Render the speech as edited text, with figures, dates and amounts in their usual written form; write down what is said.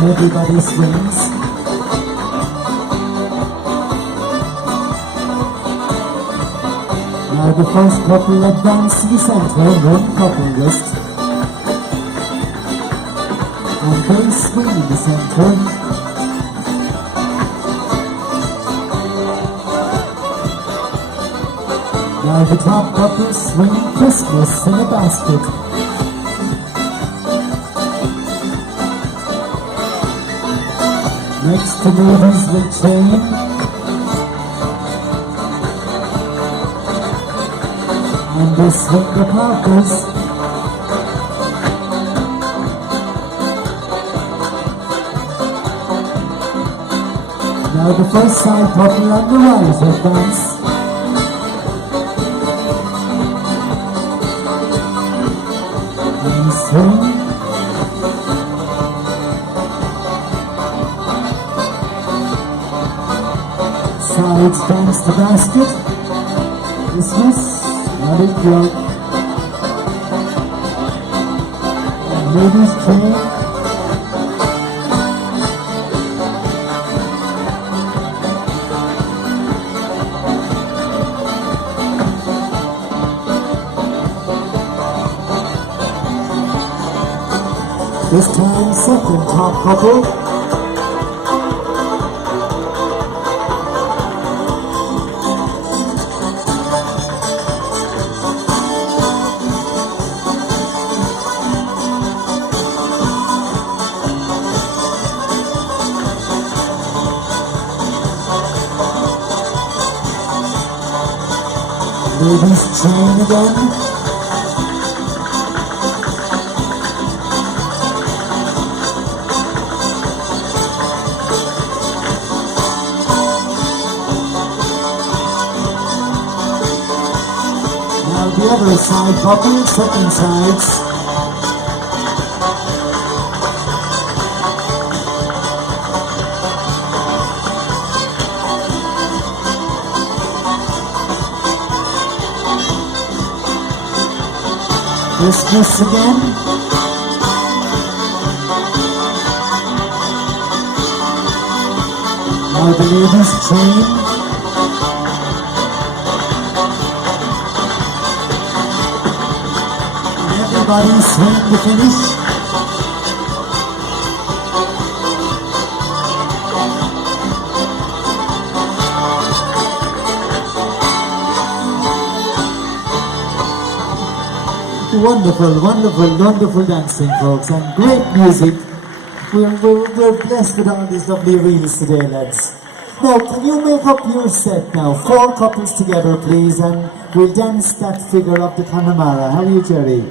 and everybody swings. Now the first couple advance to the center, one couple list. And they swing in the center. Now the top couple swing Christmas in a basket. Next to ladies with chain. And they swing the parkers. Now the first side couple on the right advance. And swing. Sides dance the basket. Dismiss. Let it go. And ladies chain. This time, second top couple. Ladies chain again. Now the other side couple, second sides. Dismiss again. Now the ladies chain. And everybody swing to finish. Wonderful, wonderful, wonderful dancing, folks, and great music. We're blessed with all these lovely reels today, lads. Now, can you make up your set now? 4 couples together, please, and we'll dance that figure of the Connemara. How are you, Jerry?